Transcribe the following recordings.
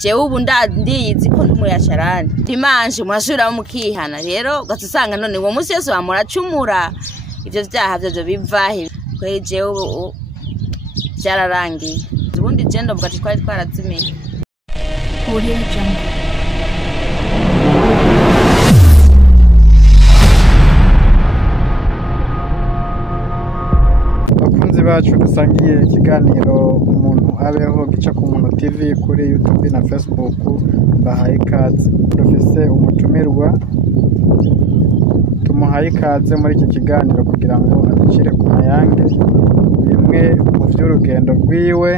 jewe ubu ndiyizi ko ndi mu Yasharani dimanche mwasubira mukihana rero ugasanga none uwo munsi yose bamuracumura ivyo vyaha vyo bivahe kweri jewe ubu byararangiye ubundi je ndavuga ati twari twarazimiye Audio Jungle. Bakunzi bacu dusangiye ikiganiro umuntu abeho gica ku muntu TV kuri YouTube na Facebook bahaye ikaze dufise umutumirwa tumuhaye ikaze muri iki kiganiro kugira ngo aducire ku mayange bimwe mu by'urugendo rwiwe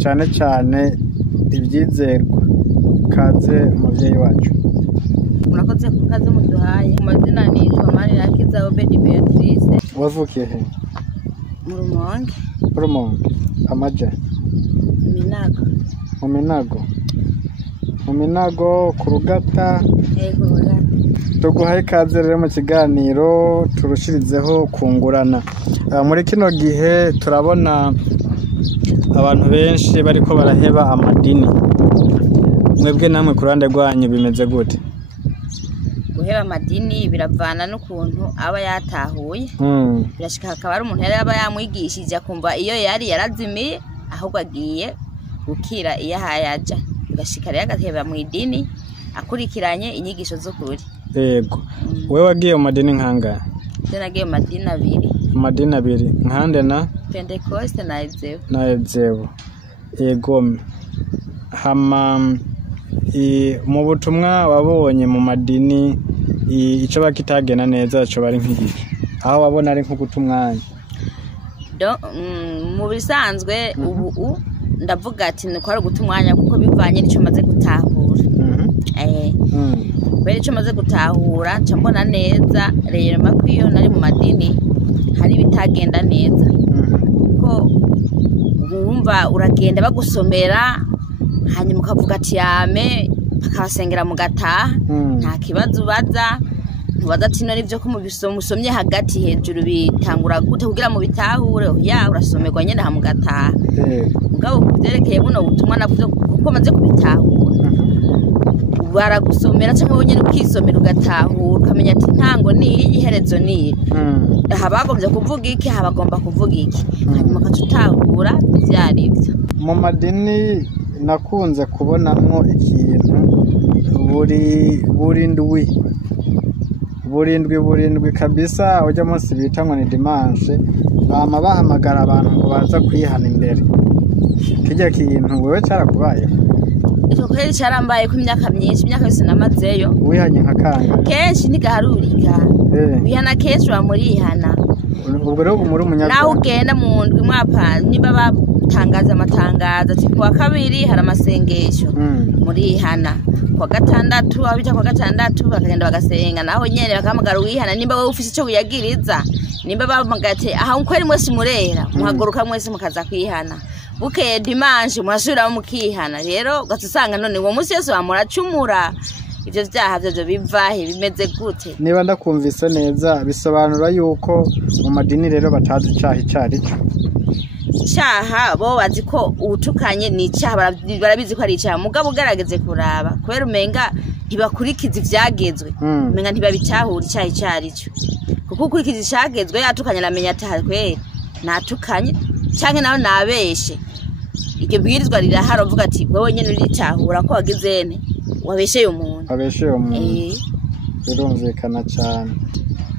cyane cyane ibyizerwa kaze umuvyeyi wacu murakoze kukaze muduhaye ku mazina ni Yasharanikazi Obed Beatrice wavukiye he Rumonge amaje mu Minago ku Rugata tuguhaye ikaze rero mu kiganiro turushirizeho kungurana muri kino gihe turabona abantu benshi bariko baraheba amadini mwebwe namwe ku ruhande rwanyu bimeze gute guheba amadini biravana n'ukuntu aba yatahuye birashika hakaba ari umuntu yari aba yamwigishije akumva iyo yari yarazimiye ahubwo agiye gukira iyo hayaja bigashika rero agaheba mu idini akurikiranye inyigisho zo kuri yego wewe wagiye mu madini nkangana je nagiye mu madini abiri nkande na Pentecoste na Ezebo yego hama mu butumwa wabonye mu madini ico bakitagena neza cyo bari nk'igiki aho wabona ari nko gutumwanya mu bisanzwe ubu ndavuga ati ni ko ari gutumwanya kuko bivanye n'ico maze gutahura kweri ico maze gutahura nca mbona neza rero makwiyo nari mu madini hari bitagenda neza ko wumva uragenda bagusomera hanyuma ukavuga ati yame bakabasengera mu gataha nta kibazo ubaza ntubaza ati none ibyo ko musomye hagati hejuru bitangura gute kugira mu bitahure ya urasomerwa nyene ha mu gataha mugabo kuvyerekeye buno butumwa navuze kuko maze kubitahura baragusomera cyangwa wonyene ukisomera ugatahura ukamenya ati ntango ni iherezo ni habagombye kuvuga iki habagomba kuvuga iki hanyuma katutahura ivyarivyo mu madini nakunze kubonamwo ikintu burindwi kabisa ujya munsi bita ngo ni dimanche bama bahamagara abantu ngo baza kwihana imbere kijya kintu wewe cyarakubaye icyo kweri cyarambaye ku imyaka myinshi imyaka yose namazeyo wihanye nka kanga kenshi ntigaharurika wihana kenshi wamurihana ubwo rero muri umunyarwanda nawe ugenda mu ndwi mwapa niba batangaza amatangazo ati kuwa kabiri hari amasengesho murihana kuwa gatandatu abita kuwa gatandatu bakagenda bagasenga naho nyene bakamagara wihana nimba wowe ufise ico wiyagiriza nimba bamagate aha kweri mwese murera muhaguruka mwese mukaza kwihana bukeye dimanche mwasubira mukihana rero ugasanga none uwo munsi yose bamuracumura ivyo vyaha vyo bivahe bimeze gute niba ndakumvise neza bisobanura yuko mu madini rero batazi icaha icarico icyaha bo bazi ko ubutukanye ni icyaha barabizi ko ari icyaha mugabo ugarageze kuraba kubera umenga ntibakurikiza ivyagezwe umenga ntibabicahura icyaha icarico kuko ukurikiza icyagezwe yatukanye namenya ati kwera natukanye canke nawe nabeshe iryo bwirizwa rirahara uvuga ati wewe nyene uricahura ko wagizene wabesheye umuntu birumvikana cyane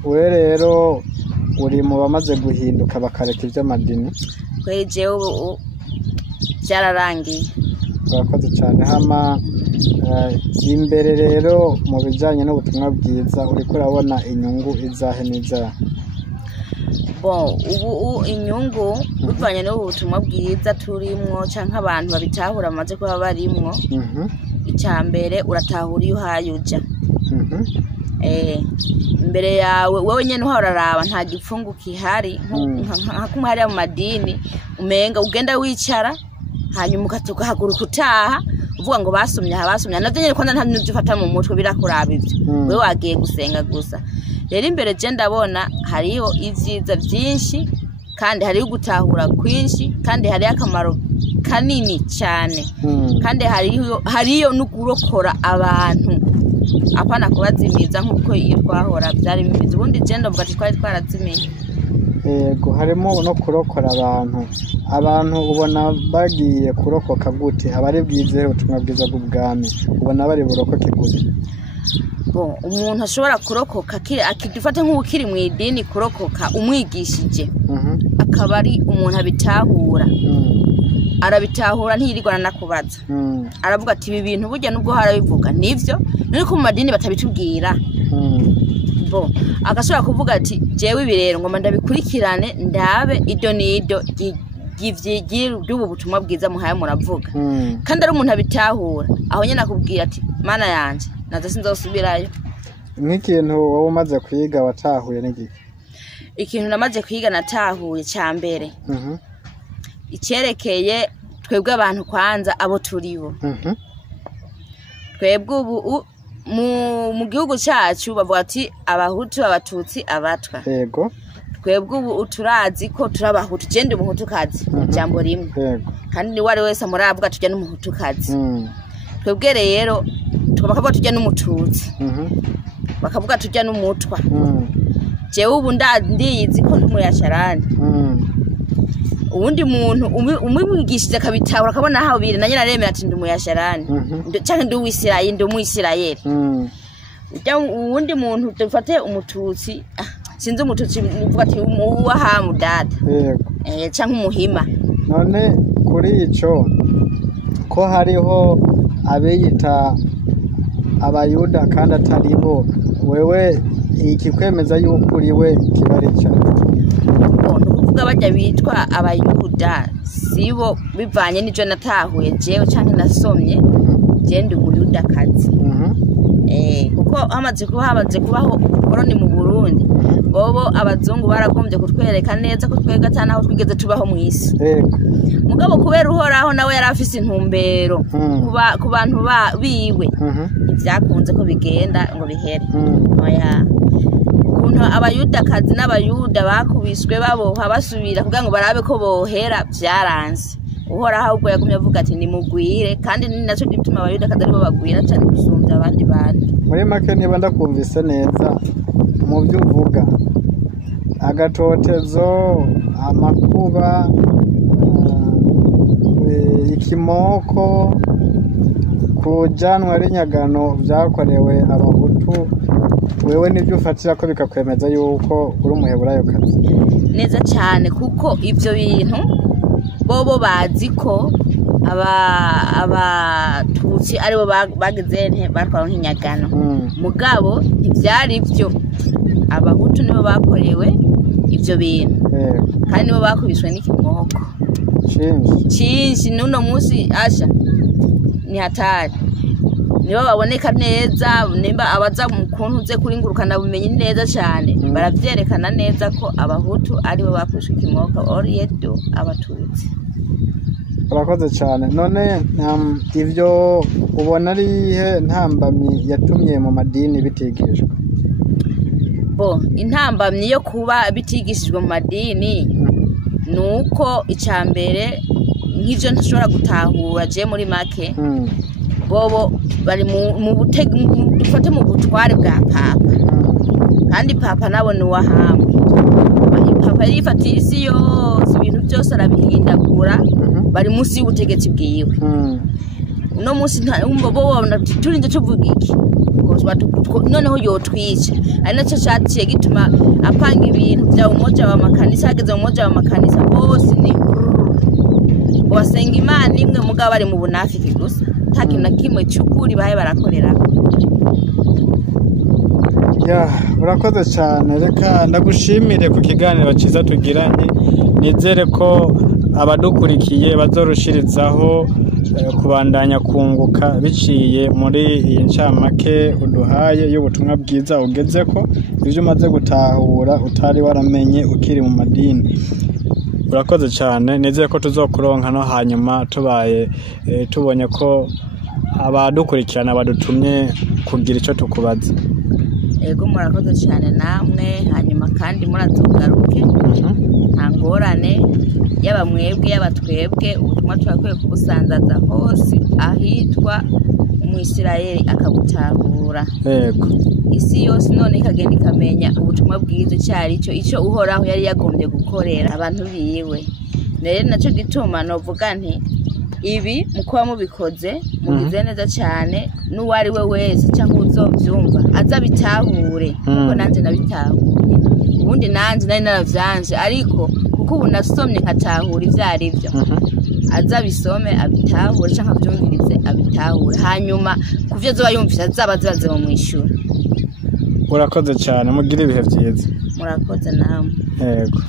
we rero uri mu bamaze guhinduka bakareka ivy'amadini kweri jewe ubu byararangiye urakoze cyane hama imbere rero mu bijanye n'ubutumwa bwiza uriko urabona inyungu izahe n'izahe ubu inyungu bivanye n'ubutumwa bwiza turimwo canke abantu babitahura amaze kuba barimwo icambere uratahura iyo hayuja imbere yawe wewe nyene uraraba nta gipfungu kihari nka kumwe hariya mu madini umenga ugenda wicara hanyuma ukatuka haguruka utaha uvuga ngo basomye navyo nyene kwanda nta bintu byufata mu mutwe birakuraba ivyo wewe wagiye gusenga gusa rero imbere je ndabona hariho ivyiza vyinshi kandi hariho gutahura kwinshi kandi hariho akamaro kanini cyane kandi hariyo no kurokora abantu apana kubazimiza nk'uko iyo twahora byari bimeze ubundi genda mvuga ati twari twarazimiye yego harimo no kurokora abantu ubona bagiye kurokoka gute abari bwize ubutumwa bwiza bw'ubwami ubona bari burokoke gute umuntu ashobora kurokoka akidufate nk'ukiri mu idini kurokoka umwigishije akaba ari umuntu abitahura arabitahura ntiyirirwana nakubaza aravuga ati ibi bintu burya nubwo harabivuga nivyo niko mu madini batabitubwira agashobora kuvuga ati jewe ibi rero ngoma ndabikurikirane ndabe ido nido by'ubu butumwa bwiza muhaye muravuga kandi ari umuntu abitahura aho nyene akubwira ati mana yanje naza sinzosubirayo nk'ikintu wowe umaze kwiga watahuye n'iki ikintu namaze kwiga natahuye cya mbere icyerekeye twebwe abantu kwanza abo turibo twebwe ubu mu gihugu cyacu bavuga ati abahutu abatutsi abatwa yego twebwe ubu turazi ko turabahutu gende umuhutukazi jambo rimwe kandi wari wese muravuga tujya n'umuhutukazi twebwe rero bakavuga tujya n'umututsi bakavuga tujya n'umutwa jewe ubu ndiyizi ko ndi mu Yasharani uwundi muntu umwigishije akabitahura akabona aho biri na nyina aremera ati ndi mu Yasharani cyangwa ndi uwisirayeli ndi umwisirayeli uwundi muntu dufate umututsi sinzi umututsi uvuga ati uwahamu dada cyangwa umuhima none kuri ico ko hariho abiyita abayuda kandi atari bo wewe ikikwemeza yuko uriwe kibari cyane nukuvuga bajya bitwa abayuda sibo bivanye n'ibyo natahuye jewe cyangwa nasomye gende umuyudakazi kuko hamaze kubaho ubukoroni mu Burundi bobo abazungu baragombye kutwereka neza ko twega cyane aho twigeze tubaho mu isi mugabo kubera uhoraho nawe yari afise intumbero ku bantu biwe byakunze ko bigenda ngo bihere oya kuntu abayudakazi n'abayuda bakubiswe baboha basubira kugira ngo barabe ko bohera byaranze uhoraho ahubwo yagumye avuga ati nimugwire kandi ni nacyo gituma abayudakazi aribo bagwira cyane gusumbya abandi bantu muri make niba ndakumvise neza mu byo uvuga agatotezo amakuba ikimoko kujanwa rinyagano byakorewe abahutu wewe nibyo ufatira ko bikakwemeza yuko uri umuheburayokazi neza cyane kuko ibyo bintu bobo bazi ko abatutsi aribo bagize batwawe nk'inyagano mugabo ntibyari byo abahutu nibo bakorewe ibyo bintu kandi nibo bakubiswe n'ikimoko cyinshi n'uno munsi asha ni hatari nibo baboneka neza nimba abaza mu kuntu uze kuringurukana bumenyi neza cyane baravyerekana neza ko abahutu aribo bakubiswe ikimoko oriyedo abatutsi urakoze cyane none ivyo ubona ari he ntambamyi yatumye mu madini bitigishwa intambamyi yo kuba bitigishijwe mu madini nuko icambere nk'ivyo ntashobora gutahura je muri make bobo bari mu dufate mu butware bwa papa kandi papa nabo ni wahamwe papa yifatiye isi yose ibintu byose arabihindagura bari munsi y'ubutegetsi bwiwe uno munsi bobo turinze tuvuga iki noneho yotwica ari nacyo cyaciye gituma apanga ibintu bya umoja wa makanisa hageze umoja wa makanisa bose ni wasenga imana imwe mugabo bari mu bunafiki gusa nta kintu na kimwe cy'ukuri bahe barakorera urakoze cyane reka ndagushimire ku kiganiro cyiza tugiranye nizere ko abadukurikiye bazorushirizaho kubandanya kunguka biciye muri iyi ncamake uduhaye y'ubutumwa bwiza ugeze ko ibyo umaze gutahura utari waramenye ukiri mu madini urakoze cyane nizere ko tuzokuronka no hanyuma tubaye tubonye ko abadukurikirana badutumye kugira icyo tukubaza ego murakoze cyane namwe hanyuma kandi murazogaruke nta ngorane yaba mwebwe yaba twebwe butumwa twakwiye kubusandaza hose ahitwa umwisirayeli akabutahura. Yego. Isi yose none ikagenda ikamenya ubutumwa bwiza cyari icyo uhoraho yari yagombye gukorera abantu biwe. Rero nacyo gituma novuga nti ibi mukuba mubikoze mugize neza cyane n'uwari we wese cyangwa uzovyumva azabitahure kuko nanje nabitahuye. Ubundi nanje nari naravyanje ariko kuko ubu nasomye nkatahura ivyari byo. Azabisome abitahure cyangwa abyumvirize abitahure, hanyuma kuvyo azoba yumvise azabaze mu mwishura. Urakoze cyane, mugira ibihe byiza. Murakoze namwe. Yego.